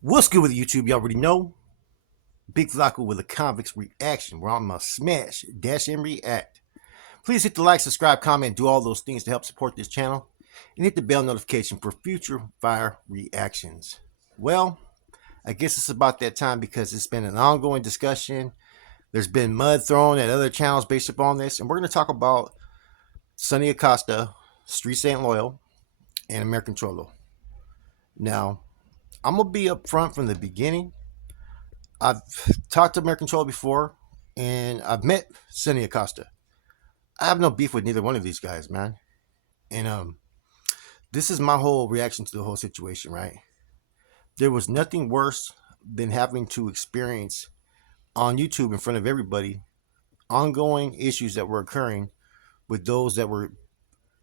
What's good with YouTube? You already know. Big Flacco with a convict's reaction. We're on my smash, dash, and react. Please hit the like, subscribe, comment, do all those things to help support this channel. And hit the bell notification for future fire reactions. Well, I guess it's about that time because it's been an ongoing discussion. There's been mud thrown at other channels based upon this. And we're going to talk about Sonny Acosta, Street Saint Loyal, and American Cholo. Now, I'm going to be upfront from the beginning. I've talked to American Cholo before, and I've met Sonny Acosta. I have no beef with neither one of these guys, man. And this is my whole reaction to the whole situation, right? There was nothing worse than having to experience on YouTube in front of everybody ongoing issues that were occurring with those that were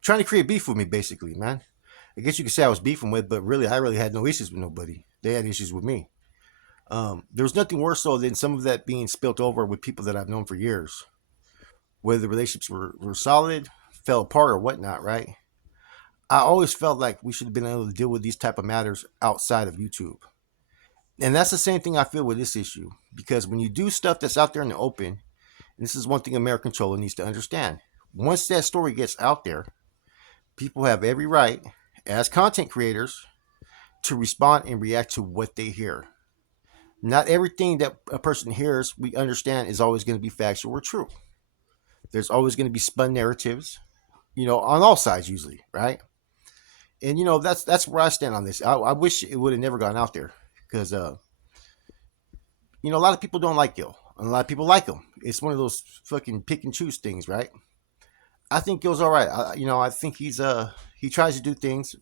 trying to create beef with me, basically, man. I guess you could say I was beefing with, but really, I really had no issues with nobody. They had issues with me. There was nothing worse so than some of that being spilt over with people that I've known for years, whether the relationships were solid, fell apart, or whatnot, right? I always felt like we should have been able to deal with these type of matters outside of YouTube. And that's the same thing I feel with this issue. Because when you do stuff that's out there in the open, and this is one thing American Cholo needs to understand. Once that story gets out there, people have every right, as content creators, to respond and react to what they hear. Not everything that a person hears, we understand, is always going to be factual or true. There's always going to be spun narratives, on all sides usually, right? And that's where I stand on this. I wish it would have never gone out there because a lot of people don't like Gil, and a lot of people like him. It's one of those fucking pick and choose things, right? I think Gil's all right. I think he tries to do things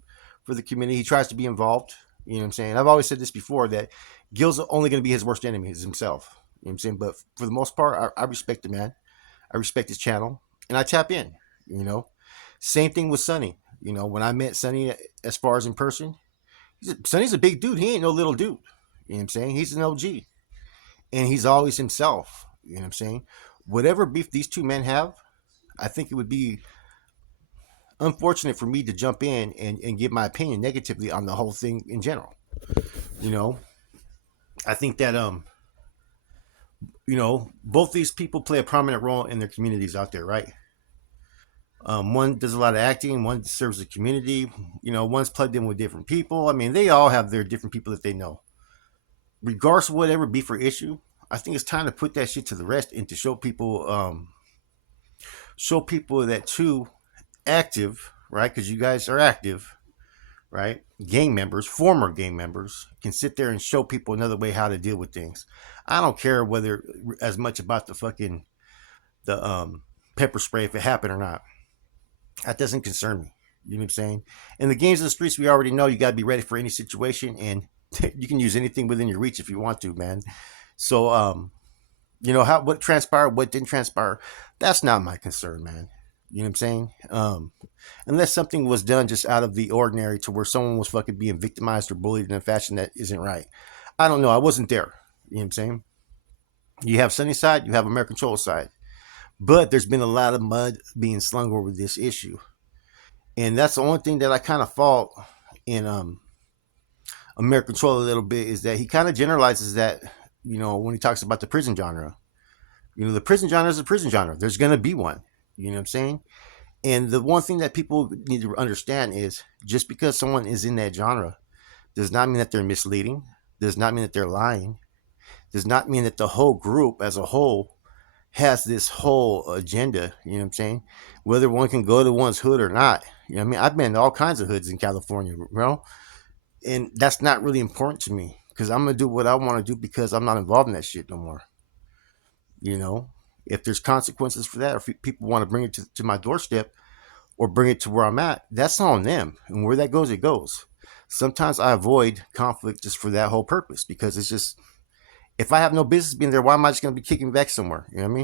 for the community. He tries to be involved. You know what I'm saying? I've always said this before that Gil's only going to be his worst enemy is himself. You know what I'm saying? But for the most part, I respect the man. I respect his channel, and I tap in. You know, same thing with Sonny. When I met Sonny as far as in person, Sonny's a big dude. He ain't no little dude. You know what I'm saying? He's an OG, and he's always himself. You know what I'm saying? Whatever beef these two men have, I think it would be unfortunate for me to jump in and give my opinion negatively on the whole thing in general. You know, I think that both these people play a prominent role in their communities out there, right? One does a lot of acting, one serves the community. One's plugged in with different people. I mean, they all have their different people that they know. Regardless of whatever beef or issue, I think it's time to put that shit to the rest and to show people that too active, right? Because you guys are active, right? Gang members, former gang members, can sit there and show people another way how to deal with things. I don't care whether as much about the pepper spray if it happened or not. That doesn't concern me. You know what I'm saying? In the games of the streets, we already know you got to be ready for any situation, and you can use anything within your reach if you want to, man. So, what transpired, what didn't transpire, that's not my concern, man. You know what I'm saying? Unless something was done just out of the ordinary to where someone was fucking being victimized or bullied in a fashion that isn't right. I don't know. I wasn't there. You know what I'm saying? You have Sunny side, you have American Cholo side. But there's been a lot of mud being slung over this issue. And that's the only thing that I kind of fault in American Cholo a little bit is that he kind of generalizes that, when he talks about the prison genre. The prison genre is a prison genre. There's going to be one. You know what I'm saying? And the one thing that people need to understand is just because someone is in that genre does not mean that they're misleading, does not mean that they're lying, does not mean that the whole group as a whole has this whole agenda. You know what I'm saying? Whether one can go to one's hood or not. I've been to all kinds of hoods in California, and that's not really important to me because I'm going to do what I want to do because I'm not involved in that shit no more. If there's consequences for that, or if people want to bring it to my doorstep or bring it to where I'm at, that's on them. And where that goes, it goes. Sometimes I avoid conflict just for that whole purpose because it's just, if I have no business being there, why am I just going to be kicking back somewhere? You know what I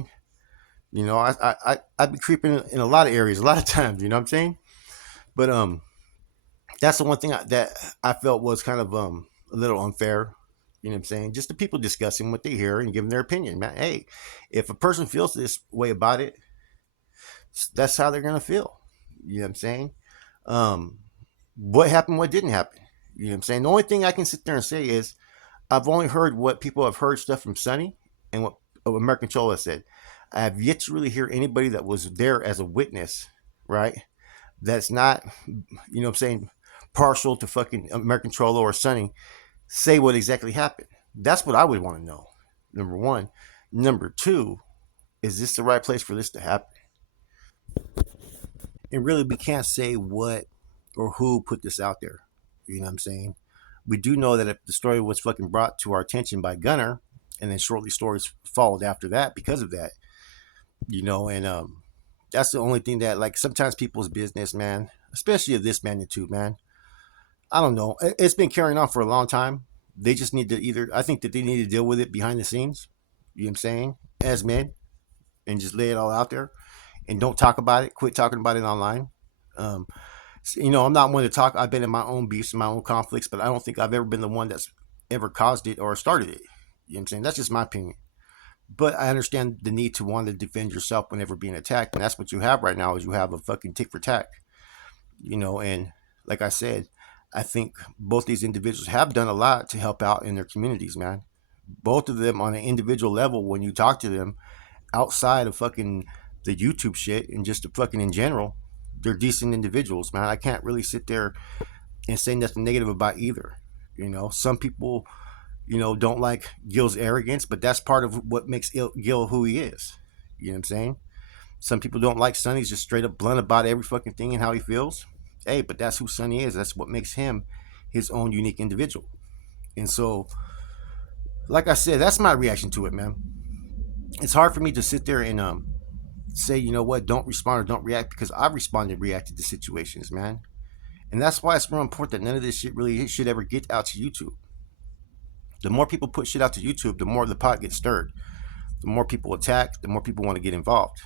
mean? I'd be creeping in a lot of areas, a lot of times, you know what I'm saying? But that's the one thing that I felt was kind of a little unfair. You know what I'm saying? Just the people discussing what they hear and giving their opinion. Man, hey, if a person feels this way about it, that's how they're gonna feel. You know what I'm saying? What happened? What didn't happen? You know what I'm saying? The only thing I can sit there and say is I've only heard what people have heard stuff from Sonny and what American Cholo said. I have yet to really hear anybody that was there as a witness, right? That's not, you know what I'm saying, partial to fucking American Cholo or Sonny say what exactly happened. That's what I would want to know. Number one. Number two, is this the right place for this to happen? And really, we can't say what or who put this out there. You know what I'm saying? We do know that if the story was fucking brought to our attention by Gunner, and then shortly stories followed after that because of that, and that's the only thing that, like, sometimes people's business, man, especially of this magnitude, man, I don't know. It's been carrying on for a long time. They just need to either, I think that they need to deal with it behind the scenes, you know what I'm saying, as men, and just lay it all out there and don't talk about it. Quit talking about it online. Um, I'm not one to talk. I've been in my own beefs and my own conflicts, but I don't think I've ever been the one that's ever caused it or started it. You know what I'm saying? That's just my opinion. But I understand the need to want to defend yourself whenever being attacked, and that's what you have right now. Is you have a fucking tick for tack. And like I said, I think both these individuals have done a lot to help out in their communities, man. Both of them on an individual level, when you talk to them outside of fucking the YouTube shit and just the fucking in general, they're decent individuals, man. I can't really sit there and say nothing negative about either. Some people, don't like Gil's arrogance, but that's part of what makes Gil who he is. You know what I'm saying? Some people don't like Sonny's just straight up blunt about every fucking thing and how he feels. Hey, but that's who Sonny is. That's what makes him his own unique individual. And so, like I said, that's my reaction to it, man. It's hard for me to sit there and say, you know what, don't respond or don't react, because I've responded and reacted to situations, man. And that's why it's real important that none of this shit really should ever get out to YouTube. The more people put shit out to YouTube, the more the pot gets stirred. The more people attack, the more people want to get involved.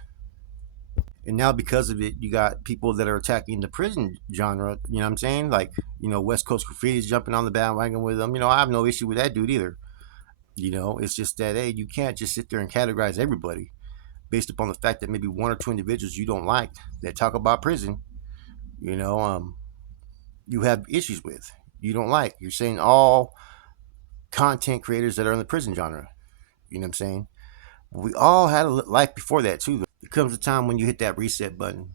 And now because of it, you got people that are attacking the prison genre. You know what I'm saying? Like, West Coast Graffiti is jumping on the bandwagon with them. I have no issue with that dude either. It's just that, hey, you can't just sit there and categorize everybody based upon the fact that maybe one or two individuals you don't like that talk about prison, you know, um, you have issues with, you don't like. You're saying all content creators that are in the prison genre. You know what I'm saying? We all had a life before that too. There comes a time when you hit that reset button,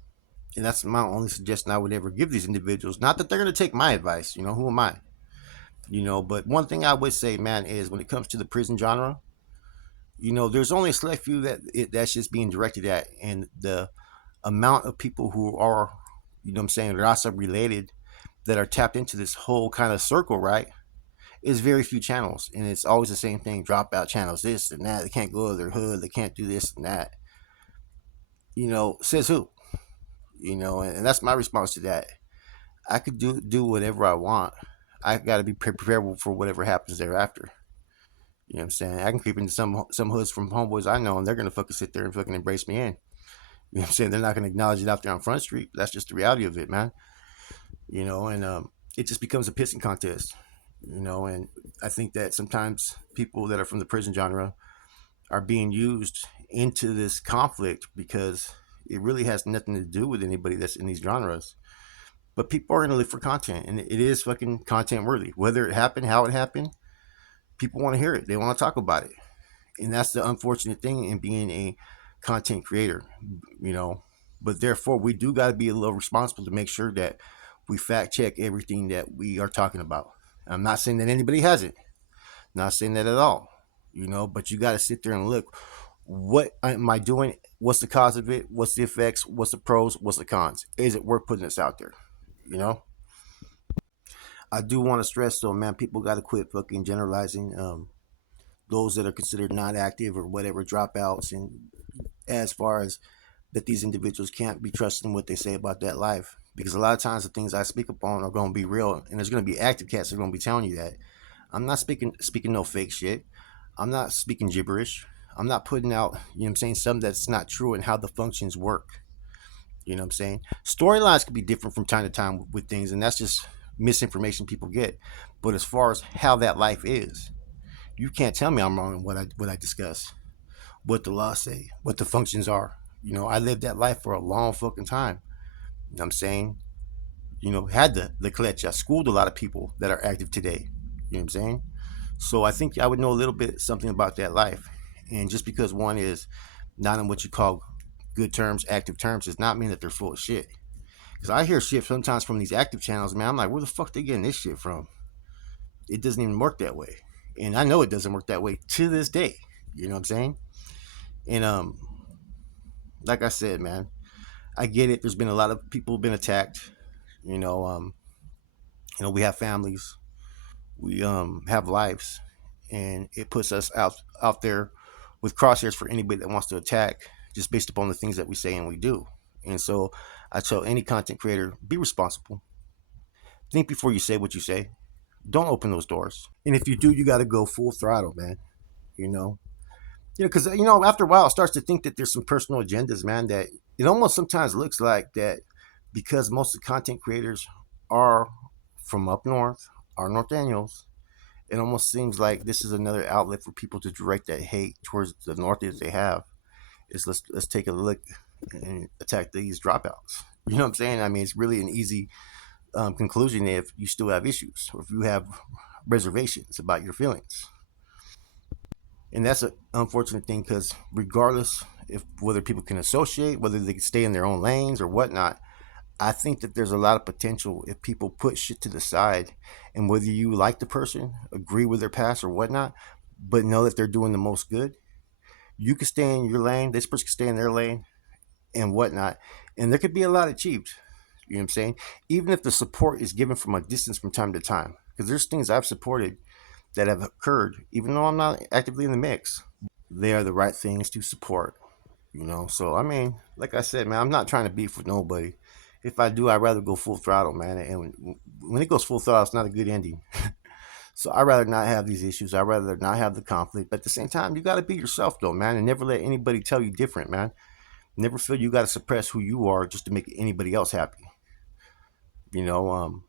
and that's my only suggestion I would ever give these individuals. Not that they're going to take my advice. Who am I? But one thing I would say, man, is when it comes to the prison genre, there's only a select few that's just being directed at, and the amount of people who are, what I'm saying, Rasa related, that are tapped into this whole kind of circle, right, is very few channels, and it's always the same thing: dropout channels, this and that. They can't go to their hood, they can't do this and that. Says who? And that's my response to that. I could do whatever I want. I got to be prepared for whatever happens thereafter. You know what I'm saying? I can creep into some hoods from homeboys I know, and they're gonna fucking sit there and fucking embrace me in. You know what I'm saying? They're not gonna acknowledge it out there on Front Street. That's just the reality of it, man. And it just becomes a pissing contest. And I think that sometimes people that are from the prison genre are being used into this conflict because it really has nothing to do with anybody that's in these genres. But people are gonna look for content, and it is fucking content worthy. Whether it happened, how it happened, people want to hear it. They want to talk about it, and that's the unfortunate thing in being a content creator. you know but therefore we do got to be a little responsible to make sure that we fact check everything that we are talking about. I'm not saying that anybody hasn't, not saying that at all, but you got to sit there and look, what am I doing, what's the cause of it, what's the effects, what's the pros, what's the cons, is it worth putting this out there. you know I do want to stress though, man, people got to quit fucking generalizing those that are considered not active or whatever dropouts, and as far as that these individuals can't be trusted in what they say about that life, because a lot of times the things I speak upon are going to be real, and there's going to be active cats that are going to be telling you that. I'm not speaking no fake shit. I'm not speaking gibberish. I'm not putting out, what I'm saying, something that's not true and how the functions work. What I'm saying? Storylines can be different from time to time with things, and that's just misinformation people get. But as far as how that life is, you can't tell me I'm wrong in what I discuss, what the law say, what the functions are. I lived that life for a long fucking time. What I'm saying? Had the clutch. I schooled a lot of people that are active today. What I'm saying? So I think I would know a little bit something about that life. And just because one is not in what you call good terms, active terms, does not mean that they're full of shit. Because I hear shit sometimes from these active channels, man. I'm like, where the fuck they getting this shit from? It doesn't even work that way. And I know it doesn't work that way to this day. You know what I'm saying? And like I said, man, I get it. There's been a lot of people who've been attacked. You know, we have families, we have lives, and it puts us out there with crosshairs for anybody that wants to attack, just based upon the things that we say and we do. And so, I tell any content creator, be responsible. Think before you say what you say. Don't open those doors. And if you do, you got to go full throttle, man. You know, because after a while, it starts to think that there's some personal agendas, man. That it almost sometimes looks like that because most of the content creators are from up north, are North Daniels. It almost seems like this is another outlet for people to direct that hate towards the Northies they have. Is let's take a look and attack these dropouts. You know what I'm saying? I mean, it's really an easy conclusion if you still have issues or if you have reservations about your feelings. And that's an unfortunate thing because regardless if whether people can associate, whether they can stay in their own lanes or whatnot, I think that there's a lot of potential if people put shit to the side and whether you like the person, agree with their past or whatnot, but know that they're doing the most good. You can stay in your lane, this person can stay in their lane and whatnot. And there could be a lot achieved. You know what I'm saying? Even if the support is given from a distance from time to time. Because there's things I've supported that have occurred, even though I'm not actively in the mix. They are the right things to support. So I mean, like I said, man, I'm not trying to beef with nobody. If I do, I'd rather go full throttle, man. And when it goes full throttle, it's not a good ending. So I'd rather not have these issues. I'd rather not have the conflict. But at the same time, you got to be yourself, though, man, and never let anybody tell you different, man. Never feel you got to suppress who you are just to make anybody else happy. You know,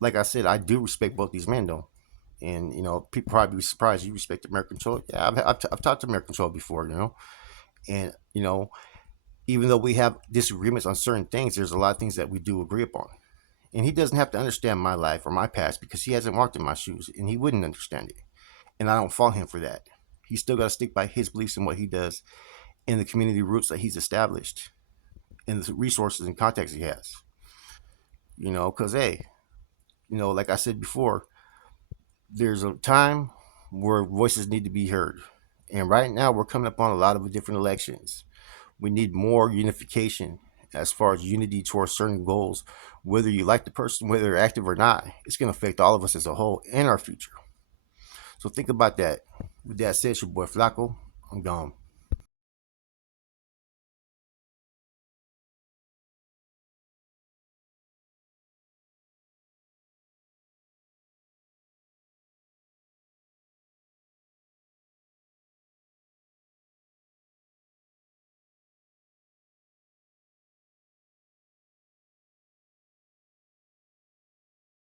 like I said, I do respect both these men, though. And people probably be surprised you respect American Cholo. Yeah, I've talked to American Cholo before, and even though we have disagreements on certain things, there's a lot of things that we do agree upon. And he doesn't have to understand my life or my past because he hasn't walked in my shoes and he wouldn't understand it. And I don't fault him for that. He's still got to stick by his beliefs and what he does and the community roots that he's established and the resources and contacts he has. Because, hey, like I said before, there's a time where voices need to be heard. And right now, we're coming up on a lot of different elections. We need more unification as far as unity towards certain goals. Whether you like the person, whether they're active or not, it's going to affect all of us as a whole and our future. So think about that. With that said, it's your boy Flacco. I'm gone.